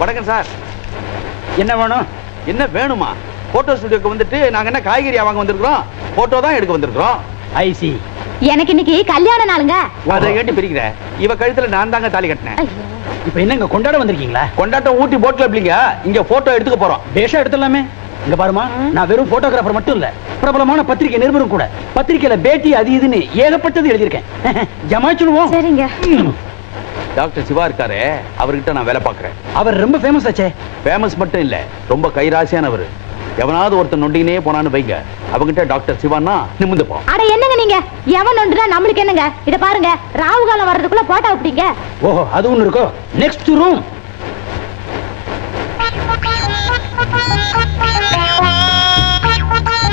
வணக்கம் சார். என்ன வேணும்? என்ன வேணுமா? போட்டோ ஸ்டுடியோக்கு வந்துட்டு நாங்க என்ன காய்கறி வாங்க வந்திருக்கிறோம், போட்டோ தான் எடுக்க வந்திருக்கிறோம். ஐசி. எனக்கு இன்னைக்கு கல்யாண நாளுங்க. அதை கேட்டு பிரிக்கிற. இவ கழுத்துல நான் தாங்க தாலி கட்டினேன். இப்ப என்னங்க கொண்டாட வந்திருக்கீங்களா? கொண்டாட்டம் ஊட்டி போட்ல இல்லைங்க, இங்க போட்டோ எடுத்துக்க போறோம். பேஷா எடுத்துடலாமே. இங்க பாருமா, நான் வெறும் போட்டோகிராஃபர் மட்டும் இல்ல, பிரபலமான பத்திரிகை நிருபரும் கூட. பத்திரிகையில பேட்டி அது இதுன்னு ஏகப்பட்டது எழுதியிருக்கேன். ஜமாச்சிடுவோம். சரிங்க. டாக்டர் சிவா இருக்காரு, அவர்கிட்ட நான் வேலை பார்க்கறேன். அவர் ரொம்ப ஃபேமஸ் ஆச்சே. ஃபேமஸ் மட்டும் இல்ல, ரொம்ப கைராசியானவர். எவனாவது ஒருத்தன் நொண்டினே போனான்னு வைங்க, அவங்கிட்ட டாக்டர் சிவான்னா நிமிந்து போ. அட என்னங்க நீங்க, எவன் ஒன்றுனா நம்மளுக்கு என்னங்க? இத பாருங்க, ராவு காலம் வர்றதுக்குள்ள போட்டோ விட்டீங்க. ஓஹோ, அது ஒண்ணு இருக்கோ. Next room.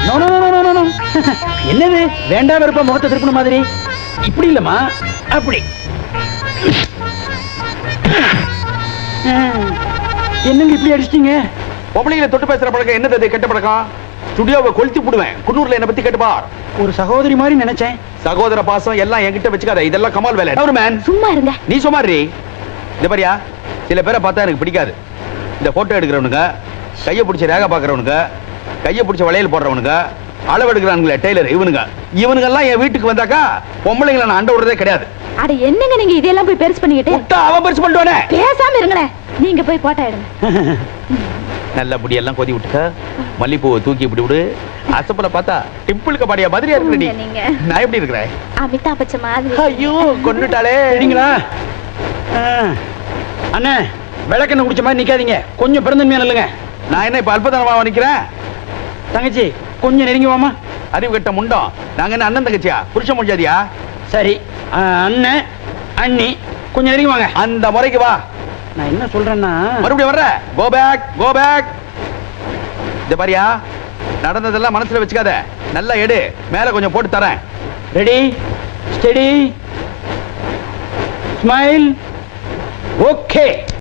No no no no no. என்னது வேண்டா வெறுப்பா முகத்தை திருப்பின மாதிரி? இப்படி இல்லம்மா, அப்படி. என்னங்க இப்படி அடிச்சிட்டீங்க? பொம்பளைகளை தொட்டு பேசுற பழக்கம் என்னது? கெட்ட பழக்கம். ஸ்டுடியோவை கொளுத்தி போடுவேன். குன்னூர்ல என்ன பத்தி கேட்டு பார். ஒரு சகோதரி மாதிரி நினைச்சேன். சகோதர பாசம் எல்லாம் என்கிட்ட வச்சுக்காத, இதெல்லாம் கமால் வேலை. மேன் சும்மா இருங்க. நீ சுமாரி. இந்த பாரியா, சில பேரை பார்த்தா எனக்கு பிடிக்காது. இந்த போட்டோ எடுக்கிறவனுங்க, கையை பிடிச்ச ரேகா பாக்குறவனுங்க, கையை பிடிச்ச வளையல் போடுறவனுங்க, அளவு எடுக்கிறானுங்களே டெய்லர், இவனுங்க எல்லாம் என் வீட்டுக்கு வந்தாக்கா பொம்பளைங்களை நான் அண்ட விடுறதே கிடையாது. அட என்னங்க நீங்க இதெல்லாம் போய் பெருசு பண்ணிக்கிட்டு? அவன் பெருசு பண்ணுவானே. பேசாம இருங்களேன். நீங்க போய் போட்டோ எடுங்க. நல்ல முடி எல்லாம் கொதி விட்டுக்க, மல்லிப்பூவை தூக்கி இப்படி விடு. அசப்பல பார்த்தா டிம்பிளுக்கு பாடியா மாதிரியா இருக்கிற நீங்க. நான் எப்படி இருக்கிறேன்? அமிதா பச்சன் மாதிரி. ஐயோ கொண்டுட்டாளே. சரிங்களா அண்ணே? விளக்கெண்ணெய் குடிச்ச மாதிரி நிக்காதீங்க, கொஞ்சம் பிறந்தன்மையா இல்லைங்க. நான் என்ன இப்ப அல்பதனமா நிக்கிறேன்? தங்கச்சி கொஞ்சம் நெருங்கி வாமா. அறிவு கட்ட முண்டம். நாங்க என்ன அண்ணன் தங்கச்சியா, புருஷ முடியாதியா? சரி, அண்ணன் அண்ணி கொஞ்சம் நெருங்கி வாங்க. அந்த முறைக்கு வா. நான் என்ன சொல்றேன்னா, மறுபடியும் வர்ற. Go back, go back. இந்த பாரியா, நடந்ததெல்லாம் மனசுல வச்சுக்காத, நல்லா எடு. மேல கொஞ்சம் போட்டு தரேன். Ready, steady, smile, okay.